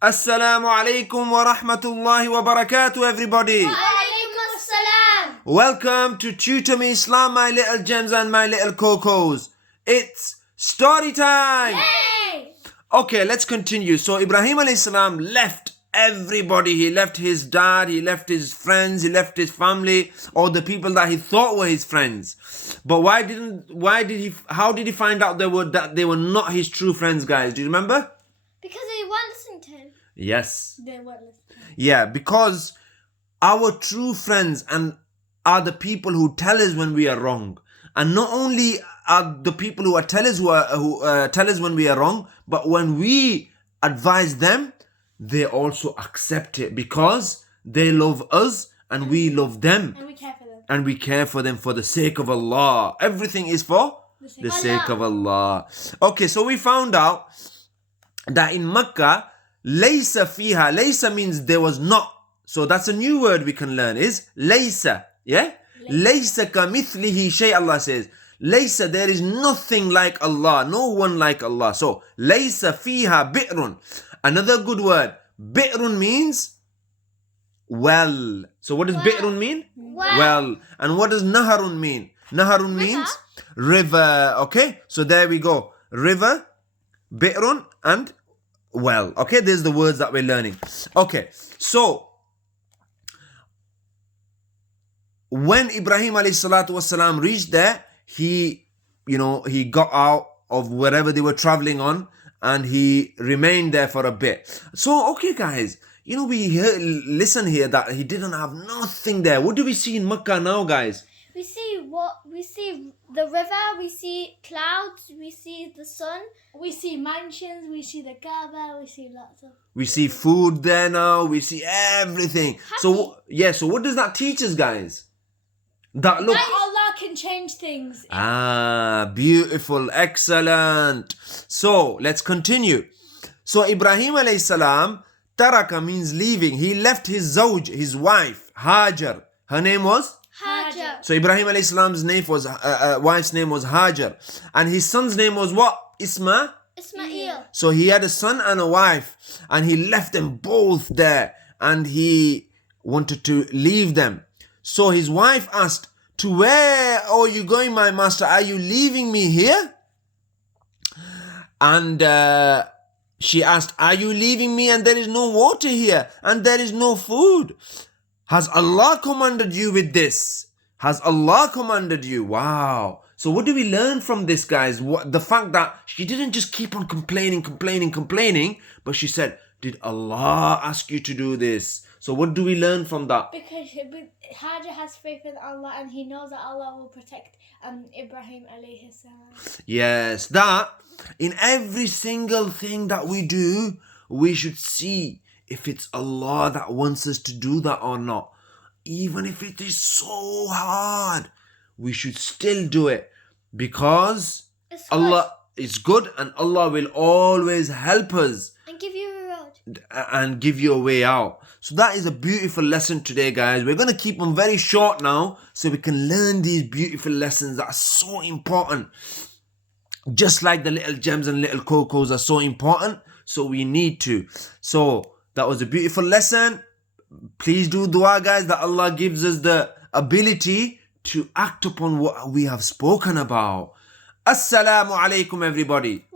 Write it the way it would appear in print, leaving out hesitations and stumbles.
Assalamu alaikum wa rahmatullahi wa barakatuh, everybody. Wa alaikum assalam. Welcome to Tutor Me Islam, my little gems and my little cocos. It's story time. Yay! Okay, let's continue. So Ibrahim alayhi salam left everybody. He left his dad, he left his friends, he left his family, or the people that he thought were his friends. But how did he find out that they were not his true friends, guys? Do you remember? Because they weren't listening to him. Yes. They weren't listening. Yeah, because our true friends are the people who tell us when we are wrong. And not only are the people who tell us when we are wrong, but when we advise them, they also accept it because they love us and we love them. And we care for them. And we care for them for the sake of Allah. Everything is for the sake of Allah. Okay, so we found out that in Makkah, laysa fiha, laysa means there was not. So that's a new word we can learn is laysa. Yeah? Laysa kamithlihi shay, Allah says. Laysa, there is nothing like Allah, no one like Allah. So laysa fiha bi'run. Another good word. Bi'run means well. So what does bi'run mean? Well. And what does naharun mean? Naharun means river. Okay? So there we go. River, bi'run, and well. Okay? There's the words that we're learning. Okay. So when Ibrahim alayhi salatu wasalam reached there, he got out of wherever they were traveling on and he remained there for a bit. So, okay guys, we listen here that he didn't have nothing there. What do we see in Makkah now, guys? We see the river, we see clouds, we see the sun, we see mansions, we see the Kaaba, we see lots of... We see food there now, we see everything. Happy. So what does that teach us, guys? That look... Allah can change things. Beautiful, excellent. So let's continue. So Ibrahim alayhi salam, taraka means leaving. He left his zawj, his wife, Hajar. Her name was? Hajar. So Ibrahim alayhi salam's wife's name was Hajar. And his son's name was what? Ismail. So he had a son and a wife. And he left them both there. And he wanted to leave them. So his wife asked, "To where are you going, my master? Are you leaving me here?" And she asked, "Are you leaving me and there is no water here and there is no food? Has Allah commanded you with this? Has Allah commanded you?" Wow. So what do we learn from this, guys? The fact that she didn't just keep on complaining, but she said, "Did Allah ask you to do this?" So what do we learn from that? Because Hajar has faith in Allah and he knows that Allah will protect Ibrahim alayhi salam. Yes, that in every single thing that we do, we should see if it's Allah that wants us to do that or not. Even if it is so hard, we should still do it because Allah is good and Allah will always help us and give you a road and give you a way out. So that is a beautiful lesson today, guys. We're going to keep them very short now so we can learn these beautiful lessons that are so important. Just like the little gems and little cocos are so important, so we need to. So that was a beautiful lesson. Please do dua, guys, that Allah gives us the ability to act upon what we have spoken about. Assalamu alaikum, everybody.